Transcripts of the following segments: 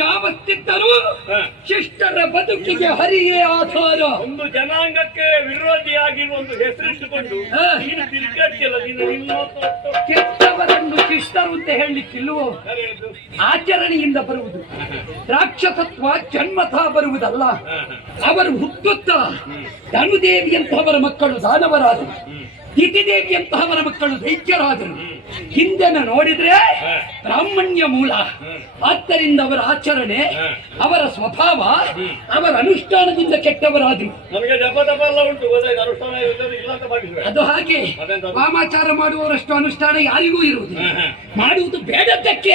ಯಾವತ್ತಿದ್ದರೂ ಶಿಷ್ಟರ ಬದುಕಿಗೆ ಹರಿಯೇ ಆಧಾರ. ಒಂದು ಜನಾಂಗಕ್ಕೆ ವಿರೋಧಿಯಾಗಿರುವ ಒಂದು ಹೆಸರಿಟ್ಟುಕೊಂಡು ಕೆಟ್ಟವರನ್ನು ಶಿಷ್ಟರು ಅಂತ ಹೇಳಲಿಕ್ಕಿಲ್ವೋ? ಆಚರಣೆಯಿಂದ ಬರುವುದು. ರಾಕ್ಷಸತ್ವ ಜನ್ಮತಃ ಬರುವುದಲ್ಲ. ಅವರು ಹುಟ್ಟುತ್ತಾ ಧನುದೇವಿಯಂತಹವರ ಮಕ್ಕಳು ದಾನವರಾದರು, ದಿತಿದೇವಿಯಂತಹವರ ಮಕ್ಕಳು ದೈತ್ಯರಾದರು. ಹಿಂದೆನ ನೋಡಿದ್ರೆ ಬ್ರಾಹ್ಮಣ್ಯ ಮೂಲ. ಆದ್ದರಿಂದ ಅವರ ಆಚರಣೆ, ಅವರ ಸ್ವಭಾವ, ಅವರ ಅನುಷ್ಠಾನದಿಂದ ಕೆಟ್ಟವರಾದರು. ನಮಗೆ ಜಪ ತಪ ಎಲ್ಲ ಉಂಟು, ಅನುಷ್ಠಾನ ಇಲ್ಲ ಅಂತ ಭಾವಿಸುವೆ. ಅದು ಹಾಗೆ ವಾಮಾಚಾರ ಮಾಡುವವರಷ್ಟು ಅನುಷ್ಠಾನ ಯಾರಿಗೂ ಇರುವುದು. ಮಾಡುವುದು ಬೇಡದ್ದಕ್ಕೆ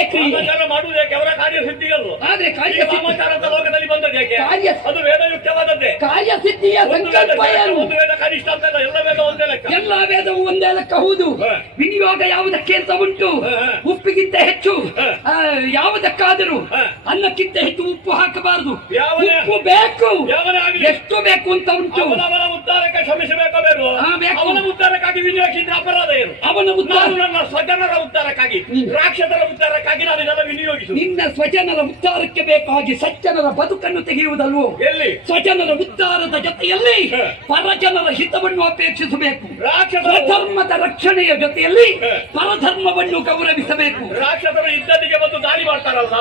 ಮಾಡುವುದಕ್ಕೆ ಅವರ ಕಾರ್ಯಸಿದ್ಧಿಗಲ್ವ. ಆದ್ರೆ ವಾಮಾಚಾರ ಲೋಕದಲ್ಲಿ ಬಂದದ್ಯಾಕೆ? ಅದು ವೇದಯುಕ್ತವಾದದ್ದೇ. ಕಾರ್ಯಸಿದ್ಧಿಯ ಸಂಕಲ್ಪ ಏನು? ಒಂದು ವೇದ ಕನಿಷ್ಠ ಅಂತ ಇಲ್ಲ, ಎಲ್ಲ ವೇದ ಒಂದೇ ಲೆಕ್ಕ. ಎಲ್ಲ ವೇದವು ಒಂದೇ ಲೆಕ್ಕ. ಹೌದು. ವಿನಿಯೋಗ ಯಾವುದಕ್ಕೆ ಅಂತ ಉಂಟು. ಉಪ್ಪಿಗಿಂತ ಹೆಚ್ಚು ಯಾವುದಕ್ಕಾದರೂ ಅನ್ನಕ್ಕಿಂತ ಹೆಚ್ಚು ಉಪ್ಪು ಹಾಕಬಾರದು. ಉಪ್ಪು ಬೇಕು, ಎಷ್ಟು ಬೇಕು ಅಂತ ಉಂಟು. ಅವನ ಉದ್ಧಾರಕ್ಕೆ ಶ್ರಮಿಸಬೇಕೋ ಬೇಡವೋ? ಅವನ ಉದ್ಧಾರಕ್ಕಾಗಿ ವಿನಿಯೋಗಿಸಿದ್ರೆ ಅಪರಾಧ ಏನು? ಅವನ ಉದ್ಧಾರ ನನ್ನ ಸ್ವಜನರ ಉದ್ಧಾರಕ್ಕಾಗಿ, ರಾಕ್ಷಸರ ಉದ್ಧಾರಕ್ಕಾಗಿ ನಾನು ಇದೆಲ್ಲ ವಿನಿಯೋಗಿಸು. ನಿನ್ನ ಸ್ವಜನರ ಉದ್ಧಾರಕ್ಕೆ ಬೇಕಾಗಿ ಸಜ್ಜನರ ಬದುಕನ್ನು ತೆಗೆಯುವುದಲ್ವೋ? ಎಲ್ಲಿ? ಸ್ವಜನರ ಉದ್ಧಾರದ ಜೊತೆಯಲ್ಲಿ ಪರಜನರ ಹಿತವನ್ನು ಅಪೇಕ್ಷಿಸಬೇಕು. ಧರ್ಮದ ರಕ್ಷಣೆಯ ಜೊತೆಯಲ್ಲಿ ಪರಧರ್ಮವನ್ನು ಗೌರವಿಸಬೇಕು. ರಾಕ್ಷಸರು ಇದ್ದದಿಗೆ ಬಂದು ದಾಳಿ ಮಾಡ್ತಾರಲ್ಲ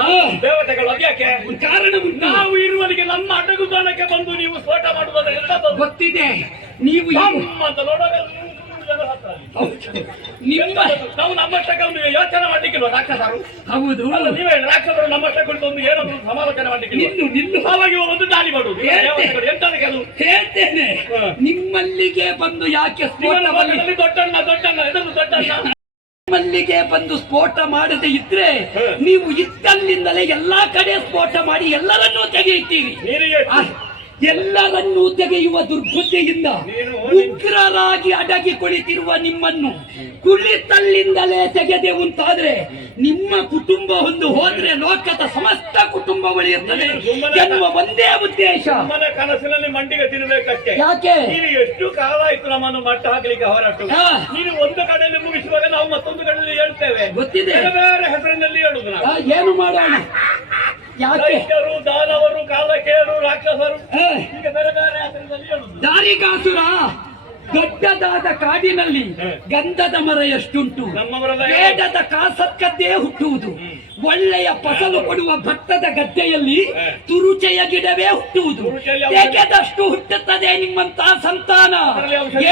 ದೇವತೆಗಳು, ಅದ್ಯಾಕೆ? ಕಾರಣ ನಾವು ಇರುವಲ್ಲಿಗೆ ನಮ್ಮ ಅಡ್ಡಗುದಾನಕ್ಕೆ ಬಂದು ನೀವು ಸ್ಫೋಟ ಮಾಡುವುದರಿಂದ ಗೊತ್ತಿದೆ. ನೀವು ಅಂತ ನೋಡುವಾಗ ನಾವು ನಮ್ಮಷ್ಟಕ್ಕೆ ಒಂದು ಯೋಚನೆ ಮಾಡ್ಲಿಕ್ಕಿಲ್ವ ರಾಕ್ಷಸರು? ಹೌದು. ನೀವೇ ರಾಕ್ಷಸರು ನಮ್ಮಷ್ಟಕ್ಕೆ ಕುಳಿತು ಒಂದು ಏನಾದ್ರು ಸಮಾಲೋಚನೆ ಮಾಡ್ಲಿಕ್ಕಿಲ್ಲ. ಅವಾಗ ಒಂದು ದಾಳಿ ಮಾಡುವುದು ಎಂತದ ಕೆಲವು ಹೇಳ್ತೇನೆ. ನಿಮ್ಮಲ್ಲಿಗೆ ಬಂದು ಯಾಕೆ ದೊಡ್ಡಣ್ಣ ಇದನ್ನು ದೊಡ್ಡಣ್ಣ ನಿಮ್ಮಲ್ಲಿಗೆ ಬಂದು ಸ್ಫೋಟ ಮಾಡದೆ ಇದ್ರೆ ನೀವು ಇದ್ದಲ್ಲಿಂದಲೇ ಎಲ್ಲಾ ಕಡೆ ಸ್ಫೋಟ ಮಾಡಿ ಎಲ್ಲರನ್ನೂ ತೆಗೆಯುತ್ತೀರಿ. ಎಲ್ಲರನ್ನೂ ತೆಗೆಯುವ ದುರ್ಬುದ್ಧಿಯಿಂದ ಉಗ್ರರಾಗಿ ಅಡಗಿ ಕುಳಿತಿರುವ ನಿಮ್ಮನ್ನು ಕುಳಿತಲ್ಲಿಂದಲೇ ತೆಗೆದೆ ಉಂಟಾದ್ರೆ ನಿಮ್ಮ ಕುಟುಂಬ ಒಂದು ಹೋದ್ರೆ ಲೋಕದ ಸಮಸ್ತ ಕುಟುಂಬ ಉಳಿಯುತ್ತದೆ ಎನ್ನುವ ಒಂದೇ ಉದ್ದೇಶ. ಕನಸಿನಲ್ಲಿ ಮಂಡಿಗೆ ತಿನ್ನಬೇಕಷ್ಟೇ. ಯಾಕೆ? ನೀನು ಎಷ್ಟು ಕಾಲ ಆಯ್ತು ನಮ್ಮನ್ನು ಮಟ್ಟ ಹಾಕಲಿಕ್ಕೆ ಹೋರಾಟ. ನೀನು ಒಂದು ಕಡೆಯಲ್ಲಿ ಮುಗಿಸುವಾಗ ನಾವು ಮತ್ತೊಂದು ಕಡೆಯಲ್ಲಿ ಹೇಳ್ತೇವೆ. ಗೊತ್ತಿದೆ. ಬೇರೆ ಹೆಸರಿನಲ್ಲಿ ಹೇಳುದು ನಾವು. ಏನು ಮಾಡೋಣ? ಯಾಕೆರು, ದಾನವರು, ಕಾಲಕೇರು, ರಾಕ್ಷಸರು, ಈಗ ಬೇರೆ ಬೇರೆ ಹೆಸರಿನಲ್ಲಿ ಹೇಳುದು. ದಾರಿಕಾಸುರ ದೊಡ್ಡದಾದ ಕಾಡಿನಲ್ಲಿ ಗಂಧದ ಮರ ಎಷ್ಟುಂಟು. ಬೇಡದ ಕಾಸಕ್ಕದ್ದೇ ಹುಟ್ಟುವುದು. ಒಳ್ಳೆಯ ಫಸಲು ಕೊಡುವ ಭತ್ತದ ಗದ್ದೆಯಲ್ಲಿ ತುರುಚೆಯ ಗಿಡವೇ ಹುಟ್ಟುವುದು. ತೆಗೆದಷ್ಟು ಹುಟ್ಟುತ್ತದೆ ನಿಮ್ಮಂತಹ ಸಂತಾನ.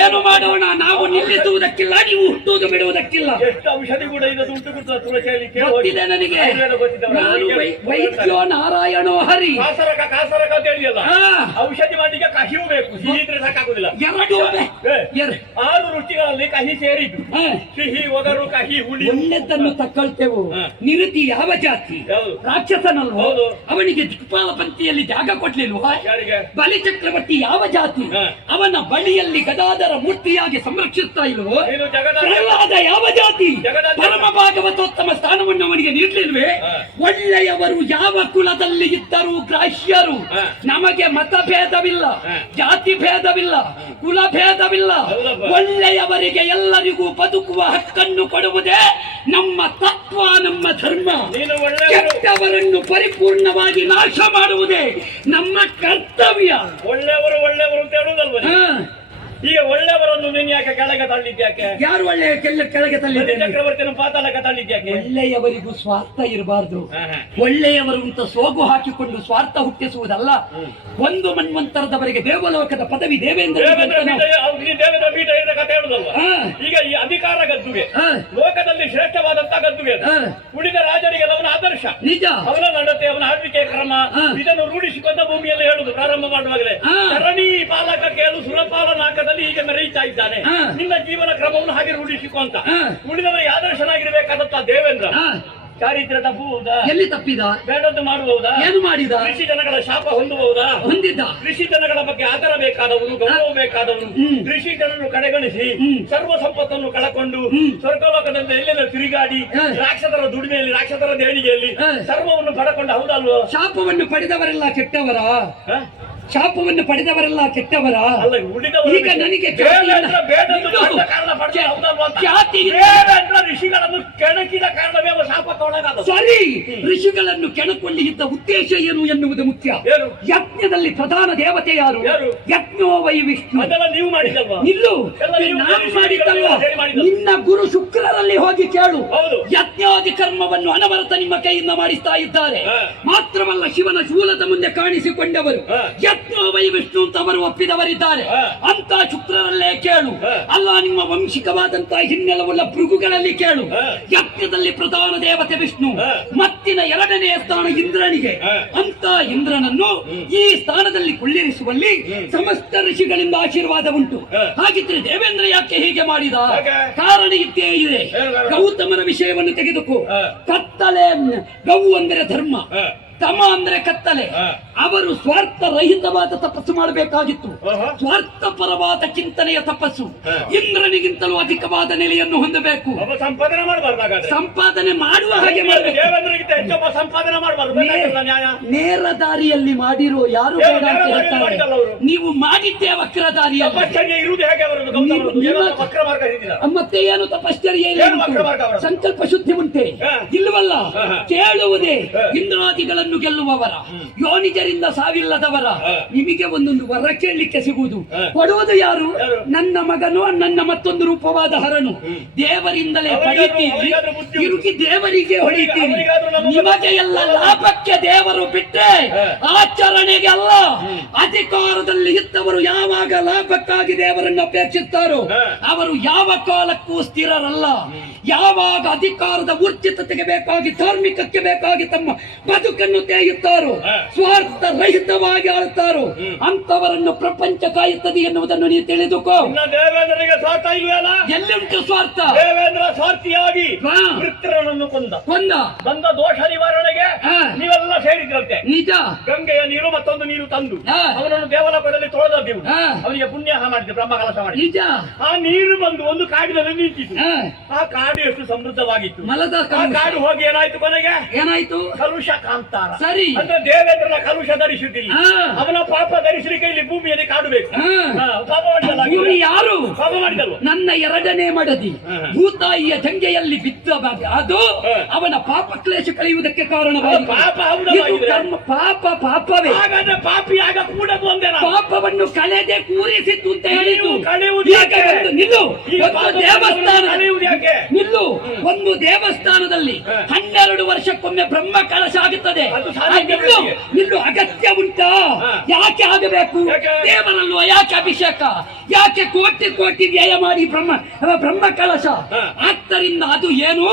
ಏನು ಮಾಡೋಣ? ನಾವು ನಿಲ್ಲಿಸುವುದಕ್ಕಿಲ್ಲ, ನೀವು ಹುಟ್ಟುವುದು ಬಿಡುವುದಕ್ಕಿಲ್ಲ. ಎಷ್ಟು ಔಷಧಿ ಕೂಡ ಗೊತ್ತಿದೆ ನನಗೆ. ನಾನು ವೈದ್ಯೋ ನಾರಾಯಣೋ ಹರಿ. ಕಾಸರಕ ಅಂತ ಹೇಳಿಯಲ್ಲ, ಔಷಧಿ ಮಾಡಲಿಕ್ಕೆ ಕಹಿಯೂ ಬೇಕು, ಸಿಹಿ ಇದ್ರೆ ಸಾಕಾಗುದಿಲ್ಲ. ಎರಡು 6 ರುಚಿಗಳಲ್ಲಿ ಕಹಿ ಸೇರಿದ್ದು. ಸಿಹಿ, ಒಗರು, ಕಹಿ, ಹುಳಿ. ಒಳ್ಳೆದನ್ನು ತಕ್ಕೊಳ್ತೇವು. ನಿರುತಿ ಯಾವ ಜಾತಿ? ರಾಕ್ಷಸನಲ್ವ? ಅವನಿಗೆ ದಿಕ್ಪಾಲ ಪಂಕ್ತಿಯಲ್ಲಿ ಜಾಗ ಕೊಡ್ಲಿಲ್ವಾ? ಬಲಿ ಚಕ್ರವರ್ತಿ ಯಾವ ಜಾತಿ? ಅವನ ಬಳಿಯಲ್ಲಿ ಗದಾಧರ ಮೂರ್ತಿಯಾಗಿ ಸಂರಕ್ಷಿಸ್ತಾ ಇಲ್ವೋ? ಪ್ರಹ್ಲಾದ ಯಾವ ಜಾತಿ? ಪರಮ ಭಾಗವತೋತ್ತಮ ಸ್ಥಾನವನ್ನು ಅವನಿಗೆ ನೀಡಲಿಲ್ವೇ? ಒಳ್ಳೆಯವರು ಯಾವ ಕುಲದಲ್ಲಿ ಇದ್ದರೂ ಗ್ರಾಹ್ಯರು. ನಮಗೆ ಮತಭೇದವಿಲ್ಲ, ಜಾತಿ ಭೇದವಿಲ್ಲ, ಕುಲ ಭೇದವಿಲ್ಲ. ಒಳ್ಳೆಯವರಿಗೆ ಎಲ್ಲರಿಗೂ ಬದುಕುವ ಹಕ್ಕನ್ನು ಕೊಡುವುದೇ ನಮ್ಮ ತತ್ವ, ನಮ್ಮ ಧರ್ಮ. ಕೆಟ್ಟವರನ್ನು ಪರಿಪೂರ್ಣವಾಗಿ ನಾಶ ಮಾಡುವುದೇ ನಮ್ಮ ಕರ್ತವ್ಯ. ಒಳ್ಳೆಯವರು ಅಂತ ಹೇಳುವುದಲ್ವ? ಈಗ ಒಳ್ಳೆಯವರನ್ನು ನೀನು ಯಾಕೆ ಕೆಳಗೆ ತಳ್ಳಿ ತಳ್ಳಿದ್ಯಾಕೆ? ಯಾರು ಒಳ್ಳೆಯ ಕೆಳಗೆ ಬಲಿ ತಳ್ಳಿದ್ದೇನೆ? ಚಕ್ರವರ್ತಿಯನ್ನು ಪಾತಾಳಕ್ಕೆ ತಳ್ಳಿದ್ಯಾಕೆ? ಒಳ್ಳೆಯವರಿಗೂ ಸ್ವಾರ್ಥ ಇರಬಾರ್ದು. ಹಾ, ಹಾ. ಒಳ್ಳೆಯವರು ಅಂತ ಸೋಗು ಹಾಕಿಕೊಂಡು ಸ್ವಾರ್ಥ ಹುಟ್ಟಿಸುವುದಲ್ಲ. ಒಂದು ಮನ್ವಂತರದವರೆಗೆ ದೇವಲೋಕದ ಪದವಿ ದೇವೇಂದ್ರ ದೇವೇಂದ್ರ ಪೀಠ, ಈ ದೇವೇಂದ್ರ ಪೀಠ ಇದ್ದ ಕಥೆ ಹೇಳುದಲ್ವಾ? ಹಾ. ಈಗ ಈ ಅಧಿಕಾರ ಗದ್ದುಗೆ ಹಾ. ಲೋಕದಲ್ಲಿ ಶ್ರೇಷ್ಠವಾದಂತ ಗದ್ದುಗೆ ಅದು. ಹಾ. ಉಳಿದ ರಾಜರಿಗೆ ಅವನ ಆದರ್ಶ, ನಿಜ. ಅವನ ನಡತೆ, ಅವನ ಆಳ್ವಿಕೆ ಕ್ರಮ, ಹಾ. ಇದನ್ನು ರೂಢಿಸಿಕೊಂಡ ಭೂಮಿಯಲ್ಲಿ ಹೇಳುದು ಪ್ರಾರಂಭ ಮಾಡುವಾಗಲೇ ಹಾ. ಧರಣಿ ಪಾಲಕ ಕೇಳು ಸುರಪಾಲನಾಕದಲ್ಲಿ ಈಗ ಮೆರೆಯುತ್ತಾ ಇದ್ದಾನೆ. ಹಾ. ನಿನ್ನ ಜೀವನ ಕ್ರಮವನ್ನು ಹಾಗೆ ರೂಢಿಸಿಕೊ ಅಂತ. ಹಾ. ಉಳಿದವರಿಗೆ ಆದರ್ಶನಾಗಿರ್ಬೇಕಾದಂತ ದೇವೇಂದ್ರ ಹಾ. ಚಾರಿತ್ರ್ಯ ತಪ್ಪುವುದಾ? ಎಲ್ಲಿ ತಪ್ಪಿದ? ಬೇಡದ್ದು ಮಾಡುವುದಾ? ಏನು ಮಾಡಿದ? ಕೃಷಿ ಜನಗಳ ಶಾಪ ಹೊಂದುವುದಾ? ಹೊಂದಿದ್ದ. ಕೃಷಿ ಜನಗಳ ಬಗ್ಗೆ ಆದರ ಬೇಕಾದವನು, ಗೌರವ ಬೇಕಾದವನು, ಹ್ಮ್. ಕೃಷಿ ಜನರನ್ನು ಕಡೆಗಣಿಸಿ ಹ್ಮ್. ಸರ್ವ ಸಂಪತ್ತನ್ನು ಕಳಕೊಂಡು ಹ್ಮ್. ಸ್ವರ್ಗಲೋಕದಿಂದ ಎಲ್ಲೆಲ್ಲ ತಿರುಗಾಡಿ ಹಾ. ರಾಕ್ಷಸರ ದುಡಿಮೆಯಲ್ಲಿ, ರಾಕ್ಷಸರ ದೇಣಿಗೆಯಲ್ಲಿ ಹಾ. ಸರ್ವವನ್ನು ಪಡಕೊಂಡು ಹೌದಲ್ವೋ? ಶಾಪವನ್ನು ಪಡೆದವರೆಲ್ಲ ಕೆಟ್ಟವರ? ಹ? ಶಾಪವನ್ನು ಪಡೆದವರೆಲ್ಲ ಕೆಟ್ಟವರ? ಅಲ್ಲ, ಉಳಿದವರು ಈಗ ನನಗೆ ದೇವೇಂದ್ರ ಬೇಡದ್ದು ಇದು ಮಾಡಿದ ಕಾರಣ ಪಡೆದ ಹೌದಲ್ವೋ ಅಂತ. ಖ್ಯಾತಿ ಇದೆ. ದೇವೇಂದ್ರ ಋಷಿಗಳನ್ನು ಕೆಣಕಿದ ಕಾರಣವೇ ಅವ ಶಾಪಕ್ಕೊಳಗಾದ. ಸರಿ, ಋಷಿಗಳನ್ನು ಕೆಣಕೊಳ್ಳಿ ಇದ್ದ ಉದ್ದೇಶ ಏನು ಎನ್ನುವುದು ಮುಖ್ಯ. ಏನು? ಯಜ್ಞದಲ್ಲಿ ಪ್ರಧಾನ ದೇವತೆ ಯಾರು? ಯಾರು? ಯಜ್ಞೋ ವೈ ವಿಷ್ಣು. ಅದೆಲ್ಲ ನೀವು ಮಾಡಿದಲ್ವಾ? ನಿಲ್ಲು. ಎಲ್ಲ ನೀವು ನಾನು ಮಾಡಿದ್ದಲ್ಲ, ಸೇರಿ ಮಾಡಿದ್ದು. ನಿನ್ನ ಗುರು ಶುಕ್ರರಲ್ಲಿ ಹೋಗಿ ಕೇಳು. ಹೌದು. ಯಜ್ಞಾದಿ ಕರ್ಮವನ್ನು ಅನವರತ ನಿಮ್ಮ ಕೈಯಿಂದ ಮಾಡಿಸ್ತಾ ಇದ್ದಾರೆ. ಹಾ. ಮಾತ್ರವಲ್ಲ, ಶಿವನ ಶೂಲದ ಮುಂದೆ ಕಾಣಿಸಿಕೊಂಡವರು ಹಾ. ಯಜ್ಞೋ ವೈ ವಿಷ್ಣು ಅಂತ ಅವರು ಒಪ್ಪಿದವರಿದ್ದಾರೆ. ಹಾ. ಅಂತ ಶುಕ್ರರಲ್ಲೇ ಕೇಳು. ಹಾ. ಅಲ್ಲ, ನಿಮ್ಮ ವಂಶಿಕವಾದಂತಹ ಹಿನ್ನೆಲೆವುಳ್ಳ ಭೃಗುಗಳಲ್ಲಿ ಕೇಳು. ಹಾ. ಯಜ್ಞದಲ್ಲಿ ಪ್ರಧಾನ ದೇವತೆ ವಿಷ್ಣು, ಹಾ. ಮತ್ತಿನ ಎರಡನೆಯ ಸ್ಥಾನ ಇಂದ್ರನಿಗೆ. ಹಾ. ಅಂತ ಇಂದ್ರನನ್ನು ಈ ಸ್ಥಾನದಲ್ಲಿ ಕುಳ್ಳಿರಿಸುವಲ್ಲಿ ಸಮಸ್ತ ಋಷಿಗಳಿಂದ ಆಶೀರ್ವಾದ ಉಂಟು. ಹಾ. ಹಾಗಿದ್ರೆ ದೇವೇಂದ್ರ ಯಾಕೆ ಹೀಗೆ ಮಾಡಿದ? ಯಾಕೆ? ಕಾರಣ ಇದ್ದೇ ಇದೆ. ಏನು ಕಾರಣ? ಗೌತಮನ ವಿಷಯವನ್ನು ತೆಗೆದುಕೋ. ಹಾ. ಕತ್ತಲೆ, ಗೌ ಅಂದರೆ ಧರ್ಮ, ಹ. ತಮ ಅಂದ್ರೆ ಕತ್ತಲೆ. ಹಾ. ಅವರು ಸ್ವಾರ್ಥ ರಹಿತವಾದ ತಪಸ್ಸು ಮಾಡಬೇಕಾಗಿತ್ತು. ಆಹಾ. ಸ್ವಾರ್ಥಪರವಾದ ಚಿಂತನೆಯ ತಪಸ್ಸು. ಹಾ. ಇಂದ್ರನಿಗಿಂತಲೂ ಅಧಿಕವಾದ ನೆಲೆಯನ್ನು ಹೊಂದಬೇಕು. ಒಬ್ಬ ಸಂಪಾದನೆ ಮಾಡಬಾರ್ದು. ಹಾಗಾದ್ರೆ ಸಂಪಾದನೆ ಮಾಡುವ ಹಾಗೆ ಮಾಡಬೇಕು. ದೇವೇಂದ್ರಗಿಂತ ಹೆಚ್ಚೊಬ್ಬ ಸಂಪಾದನೆ ಮಾಡಬಾರ್ದು. ಬೇಕಾಗಿಲ್ಲ ನ್ಯಾಯ. ನೇರ ದಾರಿಯಲ್ಲಿ ಮಾಡಿರೋ ಯಾರು ನೇರ ಬೇಡ ಅಂತ ದಾರಿಯಲ್ಲಿ ಹೇಳ್ತಾರೆ. ಮಾಡಿದ್ದಲ್ಲ ಅವರು. ನೀವು ಮಾಡಿದ್ದೇ ವಕ್ರ ದಾರಿಯಲ್ಲಿ. ತಪಶ್ಚರ್ಯ ಇರುವುದು ಹೇಗೆ ಅವರದ್ದು? ಗೌತಮರದ್ದು ನಿಮ್ಮ- ಏನೋ ವಕ್ರ ಮಾರ್ಗ ಹಿಡಿದಿದ್ದಾರೆ. ಮತ್ತೆ ಏನು ತಪಶ್ಚರ್ಯ ಇಲ್ಲ ಏನು ಉಂಟು? ವಕ್ರ ಮಾರ್ಗ ಅವರದ್ದು? ಸಂಕಲ್ಪ ಶುದ್ಧಿ ಉಂಟೆ? ಹಾ. ಇಲ್ಲವಲ್ಲ. ಹಾ. ಕೇಳುವುದೇ ಹಾ. ಇಂದ್ರಾದಿಗಳನ್ನು ಗೆಲ್ಲುವವರ, ಯೋನಿಜರಿಂದ ಸಾವಿಲ್ಲದವರ. ಹಾ. ನಿಮಗೆ ಒಂದೊಂದು ವರ ಕೇಳಲಿಕ್ಕೆ ಸಿಗುವುದು. ಹಾ. ಕೊಡುವುದು ಯಾರು? ಯಾರು? ನನ್ನ ಮಗನು, ನನ್ನ ಮತ್ತೊಂದು ರೂಪವಾದ ಹರನು. ದೇವರಿಂದಲೇ ಪಡೆಯುತ್ತೀರಿ, ಅವರಿಗಾದ್ರೂ ಬುದ್ಧಿ ಉಂಟು. ತಿರುಗಿ ದೇವರಿಗೆ ಹೊಡಿತೀರಿ. ಅವರಿಗಾದ್ರೂ ನಮ್ಮ ನಿಮಗೆ ಎಲ್ಲ ಲಾಭಕ್ಕೆ ದೇವರು ಬಿಟ್ಟರೆ ಹಾ. ಆಚರಣೆಗೆ ಅಲ್ಲ. ಅಧಿಕಾರದಲ್ಲಿ ಇದ್ದವರು ಯಾವಾಗ ಲಾಭಕ್ಕಾಗಿ ದೇವರನ್ನು ಅಪೇಕ್ಷಿಸ್ತಾರೋ ಹಾ. ಅವರು ಯಾವ ಕಾಲಕ್ಕೂ ಸ್ಥಿರರಲ್ಲ. ಯಾವಾಗ ಅಧಿಕಾರದ ಊರ್ಜಿತತೆಗೆ ಬೇಕಾಗಿ, ಧಾರ್ಮಿಕಕ್ಕೆ ಬೇಕಾಗಿ ತಮ್ಮ ಬದುಕನ್ನು ತೇಯುತ್ತಾರೋ, ಹಾ. ಸ್ವಾರ್ಥ ರಹಿತವಾಗಿ ಆಳ್ತಾರೋ ಅಂತವರನ್ನು ಪ್ರಪಂಚ ಕಾಯುತ್ತದೆ ಎನ್ನುವುದನ್ನು ನೀವು ತಿಳಿದುಕೋ. ಇನ್ನ ದೇವೇಂದ್ರನಿಗೆ ಸ್ವಾರ್ಥ ಇಲ್ವಲ್ಲ? ಎಲ್ಲಿಂಟು ಸ್ವಾರ್ಥ? ದೇವೇಂದ್ರ ಸ್ವಾರ್ಥಿಯಾಗಿ ಹಾ. ವೃತ್ರನನ್ನು ಕೊಂದ. ಬಂದ ದೋಷ ನಿವಾರಣೆಗೆ ಹಾ. ನೀವೆಲ್ಲ ಸೇರಿದ್ರಂತೆ. ನಿಜ. ಗಂಗೆಯ ನೀರು ಮತ್ತೊಂದು ನೀರು ತಂದು ಹಾ. ಅವನನ್ನು ದೇವಲೋಕದಲ್ಲಿ ತೊಳೆದದ್ದು. ಹಾ. ಅವನಿಗೆ ಪುಣ್ಯಾಹ ಮಾಡಿದೆ, ಬ್ರಹ್ಮ ಕಲಶ ಮಾಡಿ. ನಿಜ. ಆ ನೀರು ಬಂದು ಒಂದು ಕಾಡಿನಲ್ಲಿ ನಿಂತಿತು. ಹಾ. ಆ ಕಾಡು ಎಷ್ಟು ಸಮೃದ್ಧವಾಗಿತ್ತು. ಮಲದ ಆ ಕಾಡು ಹೋಗಿ ಏನಾಯ್ತು ಕೊನೆಗೆ? ಏನಾಯ್ತು? ಕಲುಷ ಕಾಂತಾರ. ಸರಿ. ಅಂದ್ರೆ ದೇವೇಂದ್ರನ ಕಲುಷ ಧರಿಸುತ್ತಿಲ್ಲ. ಹಾ. ಅವನ ಪಾಪ ಧರಿಸಲಿಕ್ಕೆ ಇಲ್ಲಿ ಭೂಮಿಯಲ್ಲಿ ಕಾಡು ಬೇಕು. ಹಾ. ಹಾ, ಪಾಪ ಮಾಡಿದಲ್ಲ. ಭೂಮಿ ಯಾರು? ಪಾಪ ಮಾಡಿದಲ್ವ? ನನ್ನ ಎರಡನೇ ಮಡದಿ ಹಾ. ಭೂತಾಯಿಯ ಜಂಗೆಯಲ್ಲಿ ಬಿದ್ದ ಅದು ಹಾ. ಅವನ ಪಾಪ ಕ್ಲೇಶ ಕಳೆಯುವುದಕ್ಕೆ ಕಾರಣವಾಯಿತು. ಪಾಪ ಹೌದಲ್ಲ ಇದು ಇದು? ಕರ್ಮ. ಪಾಪವೇ. ಹಾಗಾದ್ರೆ ಪಾಪಿಯಾಗ ಕೂಡದು ಒಂದೇನಾ? ಪಾಪವನ್ನು ಕಳೆದೆ ಕೂರಿಸಿತ್ತು ಅಂತ ಹೇಳಿದ್ದು. ನೀವು ಕಳೆಯುವುದು ಈಗ ಯಾಕೆ? ಒಂದು ನಿಲ್ಲು. ಈಗ ಒಂದು ಪಾಪವನ್ನು ದೇವಸ್ಥಾನ ಕಳೆಯುವುದು ಯಾಕೆ? ನಿಲ್ಲು. ಒಂದು ದೇವಸ್ಥಾನದಲ್ಲಿ ಹಾ. 12 ವರ್ಷಕ್ಕೊಮ್ಮೆ ಬ್ರಹ್ಮ ಕಳಶ ಆಗುತ್ತದೆ. ಅದು ಸಾಧ್ಯ ನಿಲ್ಲು. ಇಲ್ಲ. ನಿಲ್ಲು. ಅಗತ್ಯ ಉಂಟಾ? ಹಾ. ಯಾಕೆ ಆಗಬೇಕು? ಯಾಕೆ? ದೇವರಲ್ವ ಯಾಕೆ ಅಭಿಷೇಕ? ಯಾಕೆ ಕೋಟಿ ಕೋಟಿ ವ್ಯಯ ಮಾಡಿ ಬ್ರಹ್ಮ ಕಳಶ? ಹಾ. ಆದ್ದರಿಂದ ಅದು ಏನು?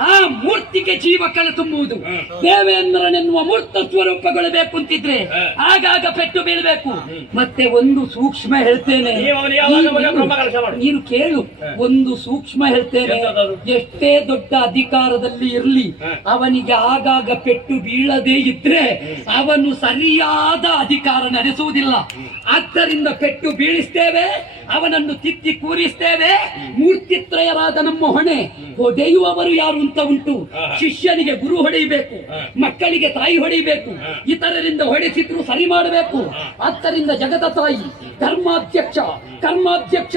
ಆ ಮೂರ್ತಿಗೆ ಜೀವ ಕಳೆ ತುಂಬುವುದು. ದೇವೇಂದ್ರನೆನ್ನುವ ಮೂರ್ತ ಸ್ವರೂಪಗೊಳ್ಳಬೇಕು ಅಂತಿದ್ರೆ ಹಾ. ಆಗಾಗ ಪೆಟ್ಟು ಬೀಳಬೇಕು. ಮತ್ತೆ ಒಂದು ಸೂಕ್ಷ್ಮ ಹೇಳ್ತೇನೆ, ನೀವು ಅವನಿಗೆ ಯಾವಾಗ ಬೇಕಾದ್ರೂ ಬ್ರಹ್ಮ ಕಲಶ ಮಾಡು. ನೀನು ಕೇಳು. ಒಂದು ಸೂಕ್ಷ್ಮ ಹೇಳ್ತೇನೆ, ಎಂತದದು? ಎಷ್ಟೇ ದೊಡ್ಡ ಅಧಿಕಾರದಲ್ಲಿ ಇರಲಿ ಹಾ. ಅವನಿಗೆ ಆಗಾಗ ಪೆಟ್ಟು ಬೀಳದೇ ಇದ್ರೆ ಅವನು ಸರಿಯಾದ ಅಧಿಕಾರ ನಡೆಸುವುದಿಲ್ಲ. ಆದ್ದರಿಂದ ಪೆಟ್ಟು ಬೀಳಿಸ್ತೇವೆ, ಅವನನ್ನು ತಿದ್ದಿ ಕೂರಿಸ್ತೇವೆ. ಮೂರ್ತಿತ್ರಯರಾದ ನಮ್ಮ ಹೊಣೆ. ಹೊಡೆಯುವವರು ಯಾರು ಅಂತ ಉಂಟು. ಶಿಷ್ಯನಿಗೆ ಗುರು ಹೊಡೆಯಬೇಕು, ಮಕ್ಕಳಿಗೆ ತಾಯಿ ಹೊಡೆಯಬೇಕು, ಇತರರಿಂದ ಹೊಡೆಸಿದ್ರು ಸರಿ ಮಾಡಬೇಕು. ಆದ್ದರಿಂದ ಜಗದ ತಾಯಿ, ಧರ್ಮಾಧ್ಯಕ್ಷ, ಕರ್ಮಾಧ್ಯಕ್ಷ,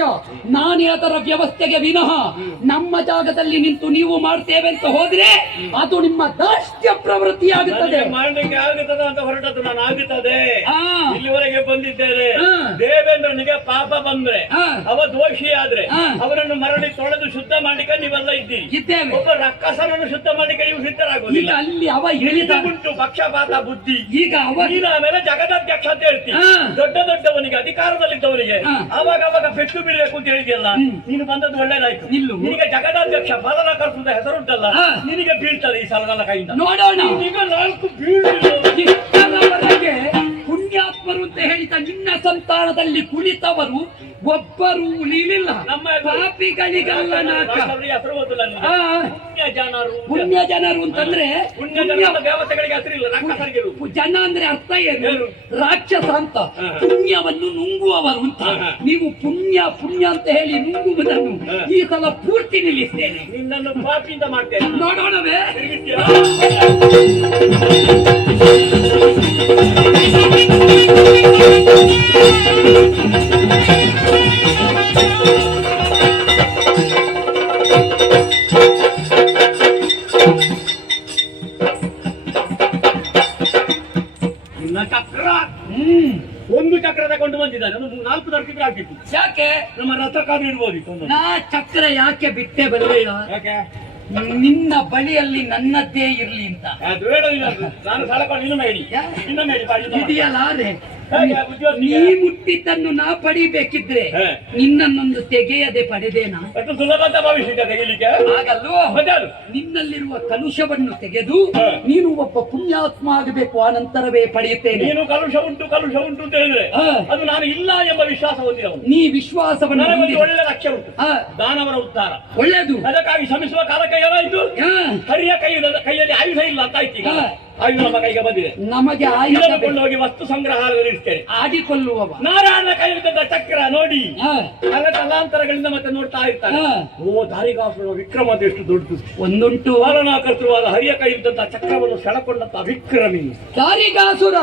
ನಾನೇ ಅದರ ವ್ಯವಸ್ಥೆಗೆ ವಿನಃ ನಮ್ಮ ಜಾಗದಲ್ಲಿ ನಿಂತು ನೀವು ಮಾಡ್ತೇವೆ ಅಂತ ಹೋದ್ರೆ ಅದು ನಿಮ್ಮ ದಾಷ್ಟ್ಯ ಪ್ರವೃತ್ತಿಯಾಗುತ್ತದೆ. ನನಗೆ ಮಾಡ್ಲಿಕ್ಕೆ ಆಗುತ್ತದೆ ಅಂತ ಹೊರಟದ್ದು ನಾನು ಆಗುತ್ತದೆ. ಆ. ಇಲ್ಲಿವರೆಗೆ ಬಂದಿದ್ದೇನೆ. ಹಾ. ದೇವೇಂದ್ರನಿಗೆ ಪಾಪ ಬಂದ್ರೆ ಹಾ. ಅವ ದೋಷಿ ಆದ್ರೆ ಹಾ. ಅವರನ್ನು ಮರಳಿ ತೊಳೆದು ಶುದ್ಧ ಮಾಡಿಕ ನೀವೆಲ್ಲ ಇದ್ದೀರಿ. ಇದ್ದೇವೆ. ಒಬ್ಬ ರಕ್ಕಸನನ್ನು ಶುದ್ಧ ಮಾಡಿಕ ನೀವು ಈಗ ಸಿದ್ಧರಾಗುವುದಿಲ್ಲ. ಅಲ್ಲಿ ಅವ ಹೇಳಿದ ಉಂಟು ಪಕ್ಷಪಾತ ಬುದ್ಧಿ. ಈಗ ಅವ ನೀನು ಆಮೇಲೆ ಜಗದಾಧ್ಯಕ್ಷ ಅಂತ ಹೇಳ್ತಿ. ಹಾ. ದೊಡ್ಡವನಿಗೆ ಅಧಿಕಾರದಲ್ಲಿದ್ದವನಿಗೆ ಹಾ. ಅವಾಗ ಪೆಟ್ಟು ಬೀಳಬೇಕು ಅಂತ ಹೇಳಿದ್ಯಲ್ಲ. ನೀನು ಬಂದದ್ದು ಒಳ್ಳೇದಾಯ್ತು. ನಿಲ್ಲು. ನಿನಗೆ ಜಗದಾಧ್ಯಕ್ಷ ಫಲನ ಕರ್ಸುದ ಹೆಸರುಂಟಲ್ಲ, ಹಾ. ನಿನಗೆ ಬೀಳ್ತದೆ ಈ ಸಲ ನನ್ನ ಕೈಯಿಂದ. ನೋಡೋಣ. ಈಗ 4 ಬೀಳಿಲ್ಲ. ಇಷ್ಟರವರೆಗೆ ಪುಣ್ಯಾತ್ಮರು ಅಂತ ಹೇಳಿದ ನಿನ್ನ ಸಂತಾನದಲ್ಲಿ ಕುಳಿತವರು ಒಬ್ಬರು ಉಳಿಲಿಲ್ಲ. ನಮ್ಮ ಪಾಪಿಗಳಿಗಲ್ಲ ನಾಕ. ರಾಷ್ಟ್ರಪತಿ ಹೆಸರು ಗೊತ್ತಿಲ್ಲ ನಿನಗೆ. ಆ, ಪುಣ್ಯ ಜನರು. ಪುಣ್ಯ ಜನರು ಅಂತಂದ್ರೆ ಪುಣ್ಯ ಜನರ ದೇವತೆಗಳಿಗೆ ಹೆಸರಿಲ್ಲ, ರಾಕ್ಷಸರಿಗೆ ಇರು. ಜನ ಅಂದ್ರೆ ಅರ್ಥ ಏನು? ಏನು? ರಾಕ್ಷಸ ಅಂತ. ಹಾ. ಪುಣ್ಯವನ್ನು ನುಂಗುವವರು ಅಂತ. ಹಾ. ನೀವು ಪುಣ್ಯ ಅಂತ ಹೇಳಿ ನುಂಗುವುದನ್ನು ಹಾ. ಈ ಸಲ ಪೂರ್ತಿ ನಿಲ್ಲಿಸ್ತೇನೆ. ನಿನ್ನನ್ನು ಪಾಪಿಯಿಂದ ಮಾಡ್ತೇನೆ. ನೋಡೋಣವೇ? ತಿರುಗಿಸ್ತೀಯಾ? ನಿನ್ನ ಚಕ್ರ ಒಂದು ಚಕ್ರ ತಗೊಂಡು ಬಂದಿದ್ದಾನೆ. ಒಂದು 4 ತರ್ಕಿದ್ರೆ ಆಗ್ತಿತ್ತು. ಯಾಕೆ ನಮ್ಮ ರಥಕ್ಕಾದ್ರೂ ಇಡ್ಬೋದಿತ್ತು ಒಂದು. ನಾ ಚಕ್ರ ಯಾಕೆ ಬಿಟ್ಟೆ ಬರಲಿಲ್ಲ? ಯಾಕೆ? ನಿನ್ನ ಬಳಿಯಲ್ಲಿ ನನ್ನದ್ದೇ ಇರ್ಲಿ ಅಂತ. ಅದು ಬೇಡವಿಲ್ಲ. ನಾನು ಸಲಕೊಂಡು ಇನ್ನೊಮ್ಮೆ ಹೇಳಿ. ಯಾ? ಇನ್ನೊಮ್ಮೆ ಹೇಳಿ, ಬಾ, ಇನ್ನೊಮ್ಮೆ. ಇದೆಯಲ್ಲಾರೆ ಹೇಗೆ ಬುದ್ಧಿವಂತಿಕೆ? ನೀ ಮುಟ್ಟಿದ್ದನ್ನು ನಾ ಪಡಿಬೇಕಿದ್ರೆ ಹೇ. ನಿನ್ನನ್ನೊಂದು ತೆಗೆಯದೆ ಪಡೆದೇನಾ? ಅಷ್ಟು ಸುಲಭ ಅಂತ ಭಾವಿಸಿದ್ದೆ ತೆಗಿಲಿಕ್ಕೆ? ಹಾಗಲ್ವೋ? ಮತ್ತಾರು? ನಿನ್ನಲ್ಲಿರುವ ಕಲುಷವನ್ನು ತೆಗೆದು ಹೇ. ನೀನು ಒಬ್ಬ ಪುಣ್ಯಾತ್ಮ ಆಗಬೇಕು, ಆ ನಂತರವೇ ಪಡೆಯುತ್ತೇನೆ. ನೀನು ಕಲುಷ ಉಂಟು ಅಂತ ಹೇಳಿದ್ರೆ ಹಾ. ಅದು ನಾನು ಇಲ್ಲ ಎಂಬ ವಿಶ್ವಾಸ ಹೊಂದಿದವನು. ನೀ ವಿಶ್ವಾಸವನ್ನು ನನಗೊಂದು ಹೊಂದಿದೆ. ಒಳ್ಳೆ ಲಕ್ಷ್ಯ ಉಂಟು, ಹಾ, ದಾನವರ ಉದ್ಧಾರ. ಒಳ್ಳೆಯದು. ಅದಕ್ಕಾಗಿ ಶ್ರಮಿಸುವ ಕಾಲಕ್ಕೆ ಏನಾಯ್ತು? ಹಾ, ಹರಿಯ ಕೈಯಲ್ಲಿ ಆಯುಧ ಇಲ್ಲ ಅಂತ ಆಯ್ತು. ಈಗ ಹಾ. ಆಯುಧ ನಮ್ಮ ಕೈಗೆ ಬಂದಿದೆ. ನಮಗೆ ಆಯುಧ ಇದನ್ನು ಬೇಕು. ಕೊಂಡು ಹೋಗಿ ವಸ್ತು ಸಂಗ್ರಹಾಲಯದಲ್ಲಿ ಇಡ್ತೇನೆ. ಆಡಿಕೊಳ್ಳುವವ. ನಾರಾಯಣ ಕೈಲಿದ್ದ ಚಕ್ರ ನೋಡಿ ಹಾ, ತಲಾಂತರಗಳಿಂದ ಮತ್ತೆ ನೋಡ್ತಾ ಇರ್ತಾನೆ. ಹಾ. ಓ, ದಾರಿಗಾಸುರ ವಿಕ್ರಮ ಅದು ಎಷ್ಟು ದೊಡ್ಡದು. ಒಂದುಂಟು. ಪಾಲನಾಕರ್ತೃವಾದ ಹರಿಯ ಕೈಲಿದ್ದಂತ ಚಕ್ರವನ್ನು ಸೆಳಕೊಂಡಂತ ವಿಕ್ರಮಿ. ದಾರಿಗಾಸುರ,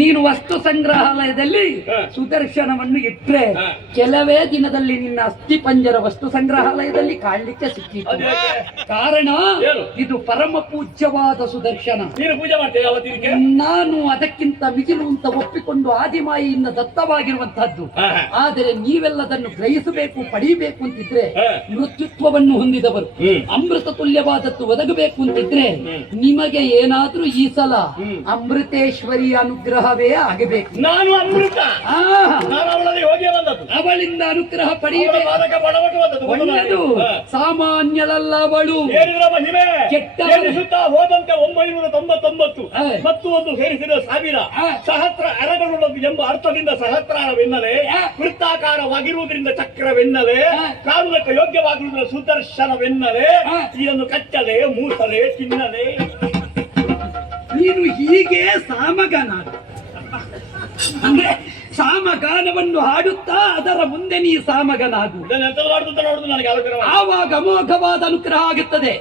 ನೀನು ವಸ್ತು ಸಂಗ್ರಹಾಲಯದಲ್ಲಿ ಹಾ. ಸುದರ್ಶನವನ್ನು ಇಟ್ರೆ ಹಾ. ಕೆಲವೇ ದಿನದಲ್ಲಿ ನಿನ್ನ ಅಸ್ಥಿ ಪಂಜರ ವಸ್ತು ಸಂಗ್ರಹಾಲಯದಲ್ಲಿ ಕಾಣಲಿಕ್ಕೆ ಸಿಕ್ಕಿತು. ಅದು ಯಾಕೆ? ಕಾರಣ ಏನು? ಇದು ಪರಮ ಪೂಜ್ಯವಾದ ಸುದರ್ಶನ. ನೀನು ಪೂಜೆ ಮಾಡ್ತೇವೆ ಅವತ್ತಿಗೆ? ನಾನು ಅದಕ್ಕಿಂತ ಮಿಗಿಲು ಅಂತ ಒಪ್ಪಿಕೊಂಡು ಆದಿಮಾಯಿಯಿಂದ ದತ್ತವಾಗಿರುವಂತಹದ್ದು. ಹಾ. ಆದರೆ ನೀವೆಲ್ಲದನ್ನು ಗ್ರಹಿಸಬೇಕು, ಪಡೀಬೇಕು ಅಂತಿದ್ರೆ ಹಾ. ಮೃತ್ಯುತ್ವವನ್ನು ಹೊಂದಿದವರು, ಹ್ಮ್. ಅಮೃತ ತುಲ್ಯವಾದದ್ದು ಒದಗಬೇಕು ಅಂತಿದ್ರೆ ನಿಮಗೆ ಏನಾದ್ರೂ ಈ ಸಲ ಅಮೃತೇಶ್ವರಿ ಅನುಗ್ರಹವೇ ಆಗಬೇಕು. ನಾನು ಅಮೃತ. ಆ, ನಾನು ಅವಳಲ್ಲಿ ಹೋಗಿ ಬಂದದ್ದು. ಅವಳಿಂದ ಅನುಗ್ರಹ ಅವಳ ಪಡೆಯಬೇಕು. ಪಾದಕ ಬಡವಟ್ಟು ಬಂದದ್ದು. ಒಳ್ಳೆಯದು. ಹಾ. ಸಾಮಾನ್ಯಳಲ್ಲ ಅವಳು. ಏನಿದ್ರ ಮಹಿಮೆ? ಕೆಟ್ಟವಳು. ಎಣಿಸುತ್ತಾ ಹೋದಂತೆ 999 ಹಾ. ಮತ್ತು ಒಂದು ಸೇರಿಸಿದ 1000 ಹಾ. ಸಹಸ್ರ ಅರಗಳುಳ್ಳದು ಎಂಬ ಅರ್ಥದಿಂದ ಸಹಸ್ರಾರವೆನ್ನಲೇ, ಹಾ. ವೃತ್ತಾಕಾರವಾಗಿರುವುದರಿಂದ ಚಕ್ರವೆನ್ನಲೇ, ಹಾ. ಕಾಣುವುದಕ್ಕೆ ಯೋಗ್ಯವಾಗಿರುವುದರ ಸುದರ್ಶನವೆನ್ನಲೇ, ಹಾ. ಇದನ್ನು ಕಚ್ಚಲೆ, ಮೂಸಲೆ, ತಿನ್ನಲೆ. ನೀನು ಹೀಗೆ ಸಾಮಗಾನ ಅಂದ್ರೆ ಸಾಮಗಾನವನ್ನು ಹಾಡುತ್ತಾ ಅದರ ಮುಂದೆ ನೀ ಸಾಮಗನಾಗು. ಇದನ್ನು ಎಂತ ಮಾಡುದು ಅಂತ ನೋಡುದು ನನಗೆ ಆಲೋಚನೆ ಮಾಡಿ. ಆವಾಗ ಅಮೋಘವಾದ ಅನುಗ್ರಹ ಆಗುತ್ತದೆ.